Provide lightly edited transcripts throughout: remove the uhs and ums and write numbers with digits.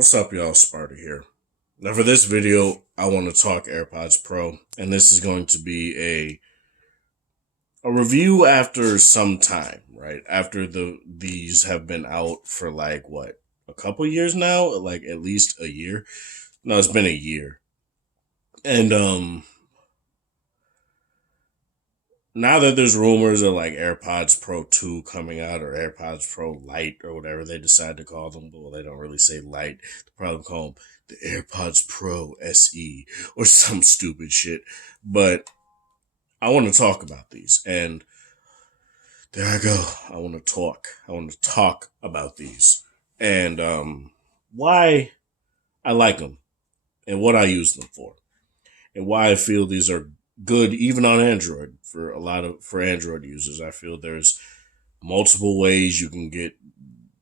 What's up, y'all? Sparta here. Now, for this video, I want to talk AirPods Pro, and this is going to be a review after some time, right? After these have been out for like what, a couple years now, like at least a year. No, it's been a year, and now that there's rumors of like AirPods Pro 2 coming out or AirPods Pro Lite or whatever they decide to call them, well, they don't really say Lite. They probably call them the AirPods Pro SE or some stupid shit. But I want to talk about these. And there I go. I want to talk. I want to talk about these and why I like them and what I use them for and why I feel these are good even on Android for Android users. I feel there's multiple ways you can get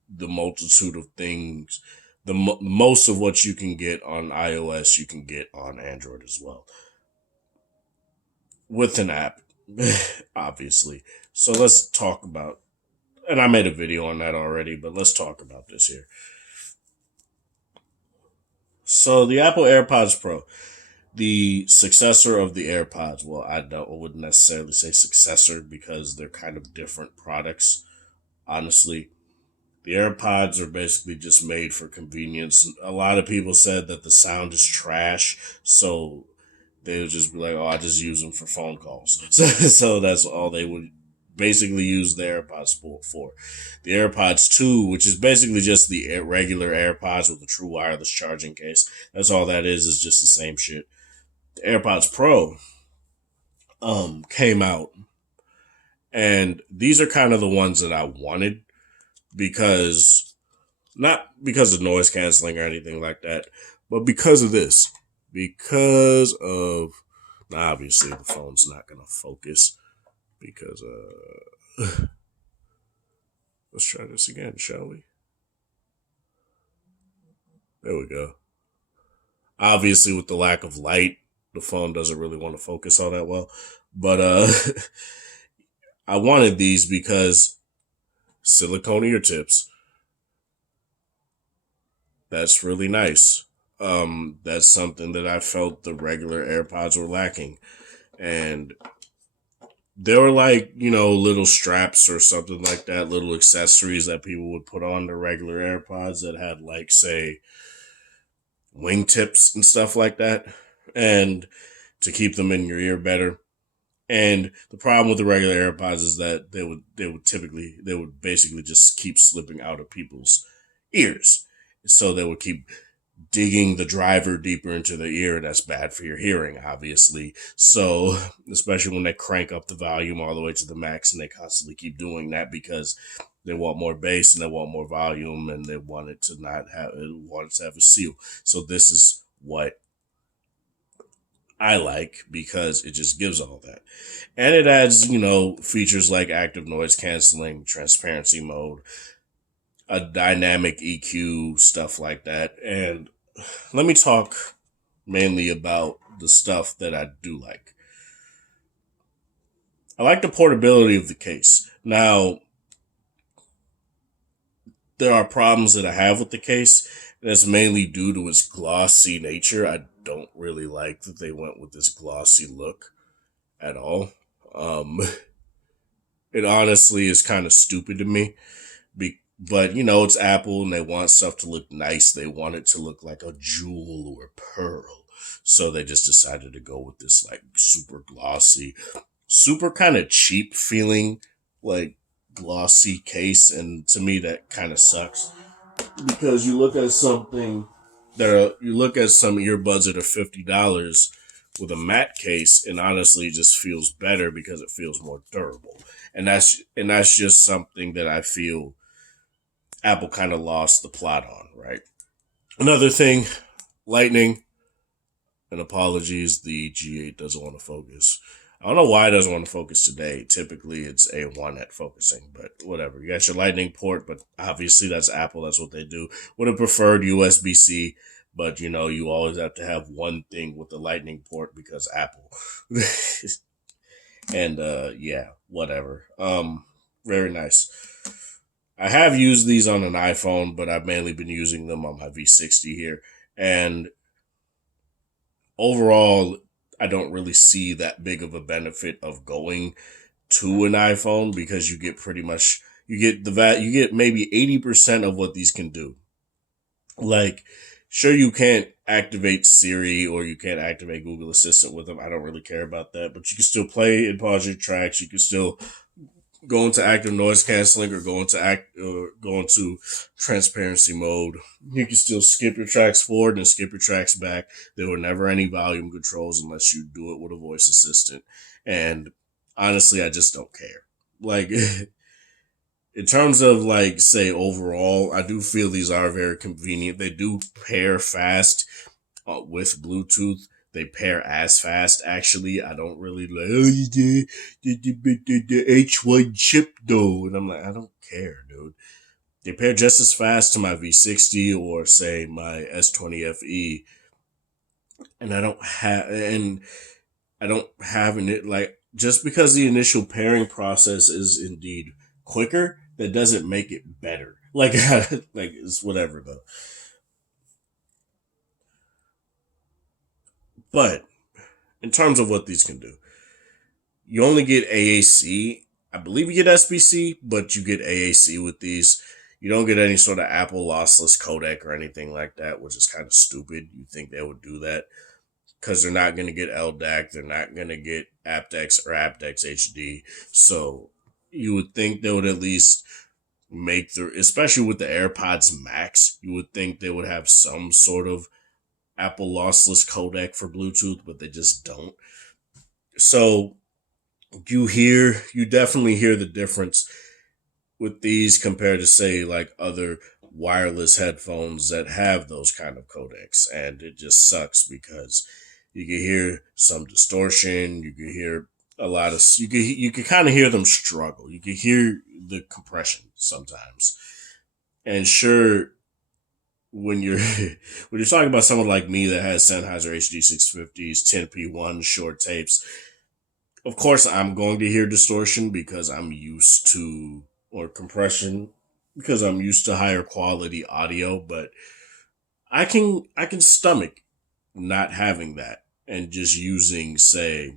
the multitude of things. Most of what you can get on iOS, you can get on Android as well with an app, obviously. So let's talk about, and I made a video on that already, but let's talk about this here. So the Apple AirPods Pro, the successor of the AirPods. Well, I wouldn't necessarily say successor because they're kind of different products. Honestly, the AirPods are basically just made for convenience. A lot of people said that the sound is trash, so they would just be like, "Oh, I just use them for phone calls." So that's all they would basically use the AirPods for. The AirPods 2, which is basically just the regular AirPods with a true wireless charging case. That's all that is just the same shit. The AirPods Pro came out, and these are kind of the ones that I wanted because not because of noise canceling or anything like that, but because of this. Because of obviously the phone's not gonna focus because let's try this again, shall we? There we go. Obviously with the lack of light, the phone doesn't really want to focus all that well. But I wanted these because silicone ear tips. That's really nice. That's something that I felt the regular AirPods were lacking. And there were like, little straps or something like that, little accessories that people would put on the regular AirPods that had like, say, wingtips and stuff like that. And to keep them in your ear better. And the problem with the regular AirPods is that they would basically just keep slipping out of people's ears. So they would keep digging the driver deeper into the ear. That's bad for your hearing, obviously. So, especially when they crank up the volume all the way to the max and they constantly keep doing that because they want more bass and they want more volume and they want it to have a seal. So this is what I like because it just gives all that. And it adds, features like active noise canceling, transparency mode, a dynamic EQ, stuff like that. And let me talk mainly about the stuff that I do like. I like the portability of the case. Now, there are problems that I have with the case. That's mainly due to its glossy nature. I don't really like that they went with this glossy look at all. Um, it honestly is kind of stupid to me. But, it's Apple and they want stuff to look nice. They want it to look like a jewel or a pearl. So they just decided to go with this like super glossy, super kind of cheap feeling, like glossy case. And to me, that kind of sucks because you look at you look at some earbuds that are $50 with a matte case, and honestly, it just feels better because it feels more durable. And that's just something that I feel Apple kind of lost the plot on, right? Another thing, Lightning, and apologies, the G8 doesn't want to focus. I don't know why it doesn't want to focus today. Typically, it's A1 at focusing, but whatever. You got your Lightning port, but obviously that's Apple. That's what they do. Would have preferred USB-C, but you always have to have one thing with the Lightning port because Apple. And yeah, whatever. Very nice. I have used these on an iPhone, but I've mainly been using them on my V60 here. And overall, I don't really see that big of a benefit of going to an iPhone because you get pretty much you get maybe 80% of what these can do. Like, sure, you can't activate Siri or you can't activate Google Assistant with them. I don't really care about that, but you can still play and pause your tracks. You can still go into active noise canceling or go into transparency mode. You can still skip your tracks forward and skip your tracks back. There were never any volume controls unless you do it with a voice assistant. And honestly, I just don't care. Like, in terms of like say overall, I do feel these are very convenient. They do pair fast with Bluetooth. They pair as fast. Actually, I don't really like the H1 chip though, and I'm like, I don't care, dude. They pair just as fast to my V60 or say my S20 FE, and I don't have it like just because the initial pairing process is indeed quicker, that doesn't make it better. Like like it's whatever though. But in terms of what these can do, you only get AAC. I believe you get SBC, but you get AAC with these. You don't get any sort of Apple lossless codec or anything like that, which is kind of stupid. You think they would do that because they're not going to get LDAC, they're not going to get aptX or aptX HD. So you would think they would at least make the, especially with the AirPods Max, you would think they would have some sort of Apple lossless codec for Bluetooth, but they just don't. So you definitely hear the difference with these compared to say like other wireless headphones that have those kind of codecs, and it just sucks because you can hear some distortion, you can hear a lot of you can kind of hear them struggle, you can hear the compression sometimes. And sure, when you're when you're talking about someone like me that has Sennheiser HD 650s, 10P1 short tapes, of course I'm going to hear distortion because I'm used to, or compression because I'm used to higher quality audio, but I can stomach not having that and just using say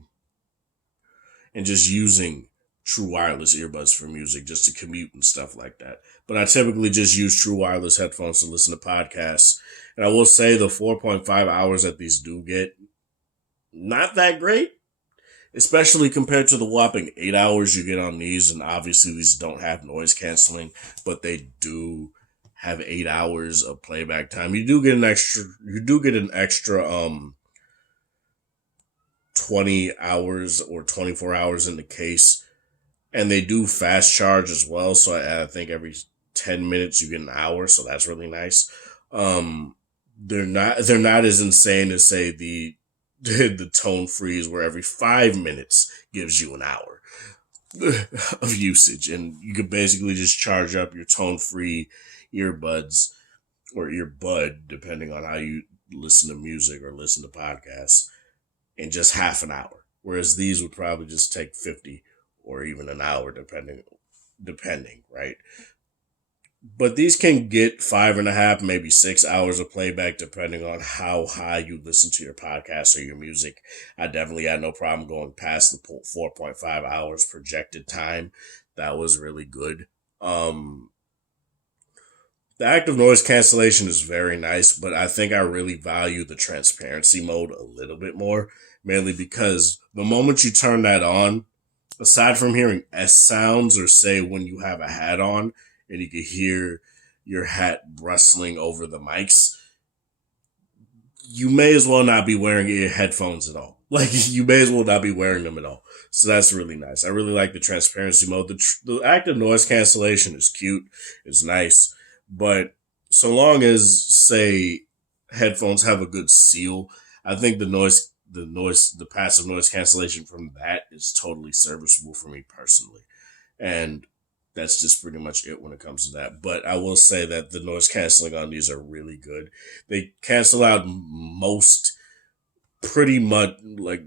and just using true wireless earbuds for music just to commute and stuff like that. But I typically just use true wireless headphones to listen to podcasts. And I will say the 4.5 hours that these do get, not that great, especially compared to the whopping 8 hours you get on these. And obviously, these don't have noise canceling, but they do have 8 hours of playback time. You do get an extra 20 hours or 24 hours in the case, and they do fast charge as well. So I think every 10 minutes you get an hour, so that's really nice. They're not as insane as say the the tone freeze where every 5 minutes gives you an hour of usage, and you could basically just charge up your tone free earbuds or earbud depending on how you listen to music or listen to podcasts in just half an hour. Whereas these would probably just take 50 or even an hour depending, right? But these can get 5.5, maybe 6 hours of playback depending on how high you listen to your podcast or your music. I definitely had no problem going past the 4.5 hours projected time. That was really good. The active noise cancellation is very nice, but I think I really value the transparency mode a little bit more, mainly because the moment you turn that on, aside from hearing S sounds or say when you have a hat on and you can hear your hat rustling over the mics, you may as well not be wearing your headphones at all. Like, you may as well not be wearing them at all. So that's really nice. I really like the transparency mode. The active noise cancellation is cute. It's nice. But so long as, say, headphones have a good seal, I think the passive noise cancellation from that is totally serviceable for me personally. And that's just pretty much it when it comes to that. But I will say that the noise canceling on these are really good. They cancel out pretty much, like,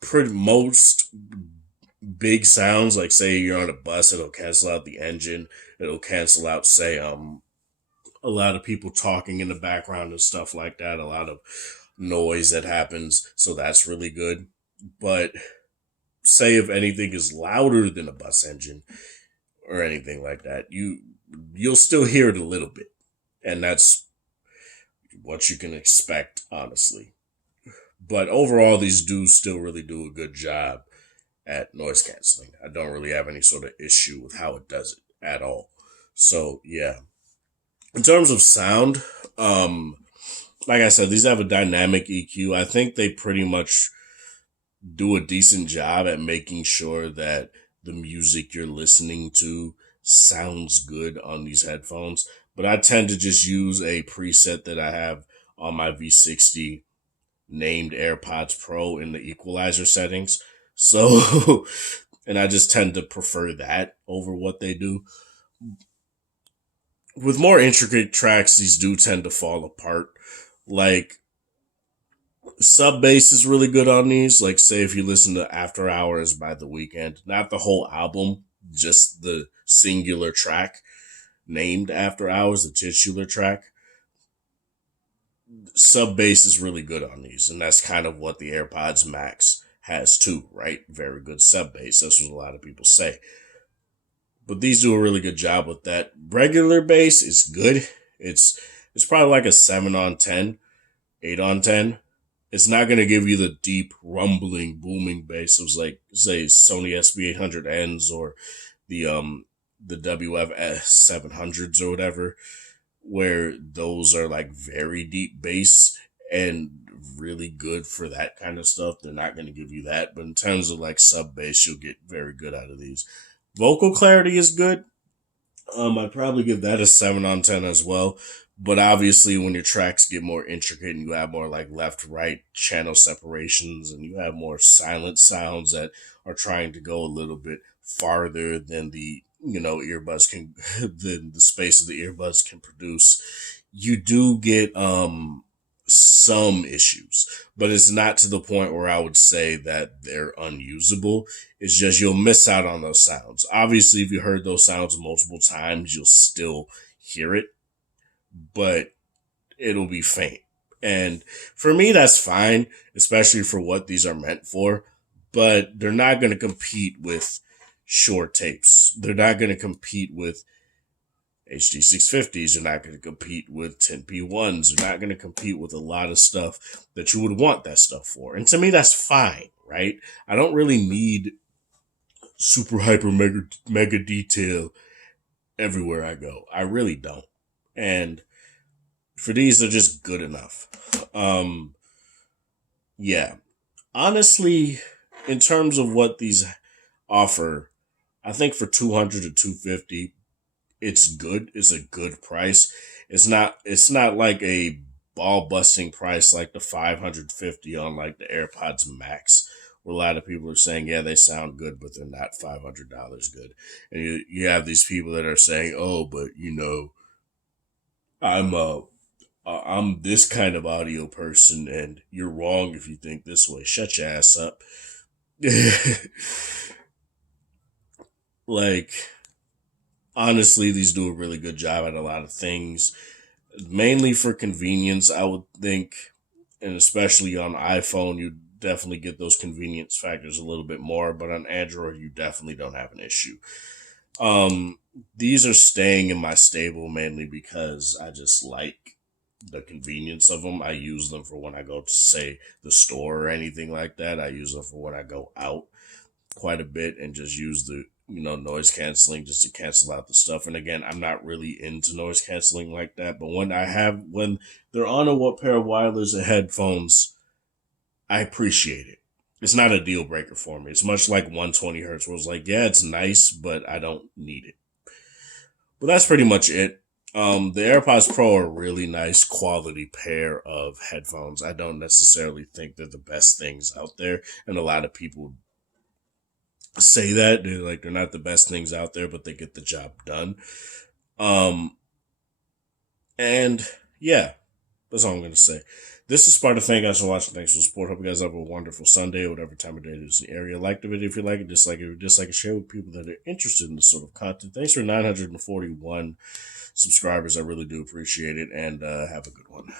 pretty most big sounds. Like, say you're on a bus, it'll cancel out the engine. It'll cancel out, say, a lot of people talking in the background and stuff like that, a lot of noise that happens. So that's really good. But say if anything is louder than a bus engine or anything like that, you'll still hear it a little bit. And that's what you can expect, honestly. But overall, these do still really do a good job at noise canceling. I don't really have any sort of issue with how it does it at all. So yeah. In terms of sound, like I said, these have a dynamic EQ. I think they pretty much do a decent job at making sure that the music you're listening to sounds good on these headphones. But I tend to just use a preset that I have on my V60 named AirPods Pro in the equalizer settings. So, and I just tend to prefer that over what they do. With more intricate tracks, these do tend to fall apart. Like, sub bass is really good on these. Like, say if you listen to After Hours by The Weeknd, not the whole album, just the singular track named After Hours, the titular track. Sub bass is really good on these, and that's kind of what the AirPods Max has too, right? Very good sub bass. That's what a lot of people say. But these do a really good job with that. Regular bass is good. It's probably like a 7 on 10, 8 on 10. It's not going to give you the deep, rumbling, booming bass of like, say, Sony SB800Ns or the WF 700s or whatever, where those are like very deep bass and really good for that kind of stuff. They're not going to give you that. But in terms of like sub bass, you'll get very good out of these. Vocal clarity is good. I'd probably give that a 7 on 10 as well. But obviously, when your tracks get more intricate and you have more like left right channel separations and you have more silent sounds that are trying to go a little bit farther than the earbuds can, than the space of the earbuds can produce, you do get some issues, but it's not to the point where I would say that they're unusable. It's just you'll miss out on those sounds. Obviously, if you heard those sounds multiple times, you'll still hear it, but it'll be faint. And for me, that's fine, especially for what these are meant for. But they're not going to compete with Shure tapes. They're not going to compete with HD 650s. They're not going to compete with 10P1s. They're not going to compete with a lot of stuff that you would want that stuff for. And to me, that's fine, right? I don't really need super hyper mega detail everywhere I go. I really don't. And for these, they're just good enough. Yeah. Honestly, in terms of what these offer, I think for 200 to 250, it's good. It's a good price. It's not like a ball busting price like the 550 on like the AirPods Max, where a lot of people are saying, yeah, they sound good, but they're not $500 good. And you have these people that are saying, oh, but I'm I'm this kind of audio person, and you're wrong if you think this way. Shut your ass up. Like, honestly, these do a really good job at a lot of things. Mainly for convenience, I would think, and especially on iPhone, you definitely get those convenience factors a little bit more, but on Android, you definitely don't have an issue. These are staying in my stable mainly because I just like the convenience of them. I use them for when I go to, say, the store or anything like that. I use them for when I go out quite a bit and just use the noise canceling just to cancel out the stuff. And again, I'm not really into noise canceling like that, but when they're on a pair of wireless headphones, I appreciate it. It's not a deal breaker for me. It's much like 120 hertz where it's like, yeah, it's nice, but I don't need it. But that's pretty much it. The AirPods Pro are a really nice quality pair of headphones. I don't necessarily think they're the best things out there, and a lot of people say that they're not the best things out there, but they get the job done. And yeah, That's all I'm going to say. This is Sparta. Thank you guys for watching. Thanks for the support. Hope you guys have a wonderful Sunday or whatever time of day it is in the area. Like the video if you like it, dislike it, dislike it, share with people that are interested in this sort of content. Thanks for 941 subscribers. I really do appreciate it, and have a good one.